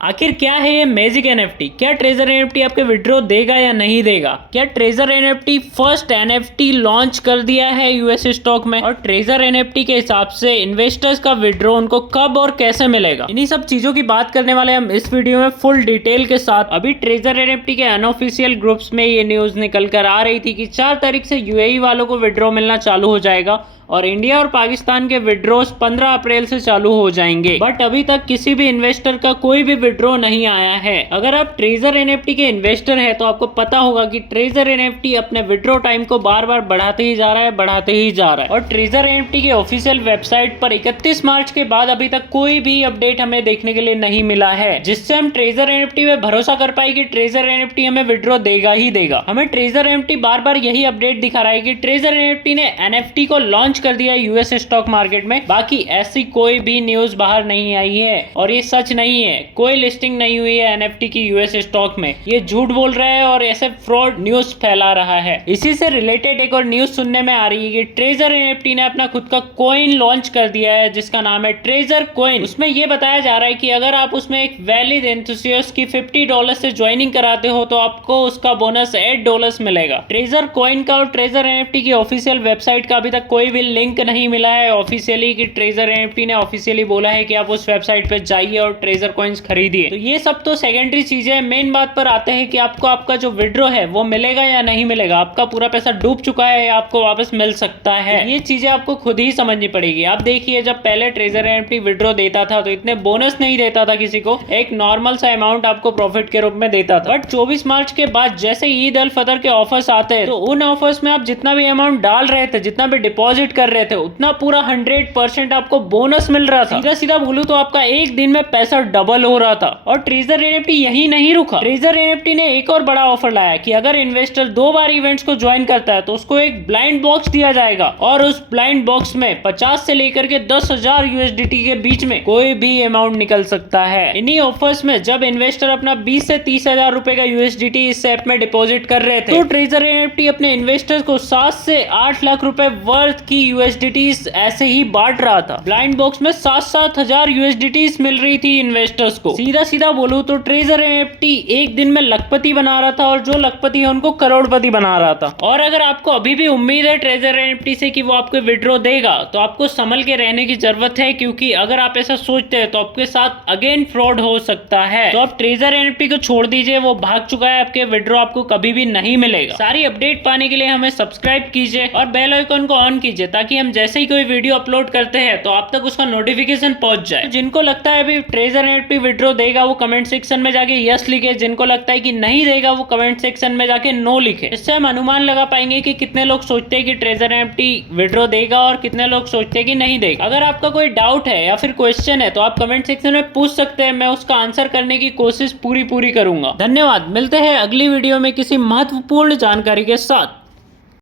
आखिर क्या है ये मैजिक एनएफटी? क्या ट्रेजर एनएफटी आपके विड्रॉ देगा या नहीं देगा? क्या treasure NFT first NFT launch कर दिया है यूएस स्टॉक में? और ट्रेजर एनएफटी के हिसाब से इन्वेस्टर्स का विड्रॉ उनको कब और कैसे मिलेगा? इन्हीं सब चीजों की बात करने वाले हम इस वीडियो में फुल डिटेल के साथ। अभी ट्रेजर एनएफटी के अनऑफिशियल ग्रुप्स में ये न्यूज निकल कर आ रही थी कि 4 तारीख से यूएई वालों को विड्रॉ मिलना चालू हो जाएगा और इंडिया और पाकिस्तान के विड्रॉस 15 अप्रैल से चालू हो जाएंगे। बट अभी तक किसी भी इन्वेस्टर का कोई भी विड्रॉ नहीं आया है। अगर आप ट्रेजर एनएफटी के इन्वेस्टर हैं तो आपको पता होगा कि ट्रेजर एनएफटी अपने विड्रॉ टाइम को बार बार बढ़ाते ही जा रहा है और ट्रेजर एनएफटी के ऑफिशियल वेबसाइट पर 31 मार्च के बाद अभी तक कोई भी अपडेट हमें देखने के लिए नहीं मिला है, जिससे हम ट्रेजर एनएफटी में भरोसा कर पाए कि ट्रेजर एनएफटी हमें विड्रॉ देगा ही देगा। हमें ट्रेजर एनएफटी बार बार यही अपडेट दिखा रहा है कि ट्रेजर एनएफटी ने एनएफटी को लॉन्च कर दिया यूएस स्टॉक मार्केट में। बाकी ऐसी कोई भी न्यूज बाहर नहीं आई है और ये सच नहीं है। कोई लिस्टिंग नहीं हुई है एनएफटी की यूएस स्टॉक में। ये झूठ बोल रहा है और ऐसे फ्रॉड न्यूज फैला रहा है। इसी से रिलेटेड एक और न्यूज सुनने में आ रही है कि ट्रेजर एनएफटी ने अपना खुद का कॉइन लॉन्च कर दिया है जिसका नाम है ट्रेजर कॉइन। उसमें यह बताया जा रहा है कि अगर आप उसमें एक वैलिड एंथुसियास्ट की $50 से ज्वाइनिंग कराते हो तो आपको उसका बोनस $8 मिलेगा। ट्रेजर कॉइन का और ट्रेजर एनएफटी की ऑफिशियल वेबसाइट का अभी तक कोई भी लिंक नहीं मिला है ऑफिशियली कि ट्रेजर एनएफटी ने ऑफिशियली बोला है कि आप उस वेबसाइट पे जाइए और ट्रेजर कॉइन्स खरीदिए। तो ये सब तो सेकेंडरी चीजें हैं। मेन बात पर आते हैं कि आपको आपका जो विड्रॉ है वो मिलेगा या नहीं मिलेगा। आपका पूरा पैसा डूब चुका है या आपको वापस मिल सकता है, ये चीजें आपको खुद ही समझनी पड़ेगी। आप देखिए, जब पहले ट्रेजर एनएफटी विड्रॉ देता था तो इतने बोनस नहीं देता था किसी को, एक नॉर्मल सा अमाउंट आपको प्रॉफिट के रूप में देता था। बट 24 मार्च के बाद जैसे ईद अल फतर के ऑफर्स आते हैं तो उन ऑफर्स में आप जितना भी अमाउंट डाल रहे थे, जितना भी डिपॉजिट कर रहे थे, उतना पूरा 100% आपको बोनस मिल रहा था। सीधा सीधा बोलूं तो आपका एक दिन में पैसा डबल हो रहा था। और ट्रेजर एनएफटी यही नहीं रुका। ट्रेजर एनएफटी ने एक और बड़ा ऑफर लाया कि अगर इन्वेस्टर 2 बार इवेंट्स को ज्वाइन करता है तो उसको एक ब्लाइंड बॉक्स दिया जाएगा और उस ब्लाइंड बॉक्स में 50 से लेकर के 10,000 यूएसडीटी के बीच में कोई भी अमाउंट निकल सकता है। इन्हीं ऑफर्स में जब इन्वेस्टर अपना 20 से 30,000 रुपए का यूएसडीटी इस ऐप में डिपॉजिट कर रहे थे तो ट्रेजर एनएफटी अपने इन्वेस्टर्स को 7 से 8 लाख रुपए वर्थ की यूएसडीटी ऐसे ही बांट रहा था। ब्लाइंड बॉक्स में 7-7 हजार यूएसडीटी मिल रही थी इन्वेस्टर्स को। सीधा सीधा बोलूं तो ट्रेजर एनएफटी एक दिन में लखपति बना रहा था और जो लखपति है उनको करोड़पति बना रहा था। और अगर आपको अभी भी उम्मीद है ट्रेजर एनएफटी से कि वो आपको विड्रॉ देगा तो आपको संभल के रहने की जरूरत है, क्योंकि अगर आप ऐसा सोचते हैं तो आपके साथ अगेन फ्रॉड हो सकता है। तो आप ट्रेजर एनएफटी को छोड़ दीजिए, वो भाग चुका है। आपके विड्रॉ आपको कभी भी नहीं मिलेगा। सारी अपडेट पाने के लिए हमें सब्सक्राइब कीजिए और बेल आइकन को ऑन कीजिए ताकि हम जैसे ही कोई वीडियो अपलोड करते हैं तो आप तक उसका नोटिफिकेशन पहुंच जाए। जिनको लगता है अभी ट्रेजर एनएफटी विड्रॉ देगा वो कमेंट सेक्शन में जाके यस लिखे। जिनको लगता है कि नहीं देगा वो कमेंट सेक्शन में जाके नो लिखे। इससे हम अनुमान लगा पाएंगे कि कितने लोग सोचते हैं कि ट्रेजर एनएफटी विड्रॉ देगा और कितने लोग सोचते हैं कि नहीं देगा। अगर आपका कोई डाउट है या फिर क्वेश्चन है तो आप कमेंट सेक्शन में पूछ सकते हैं। मैं उसका आंसर करने की कोशिश पूरी करूंगा। धन्यवाद। मिलते हैं अगली वीडियो में किसी महत्वपूर्ण जानकारी के साथ।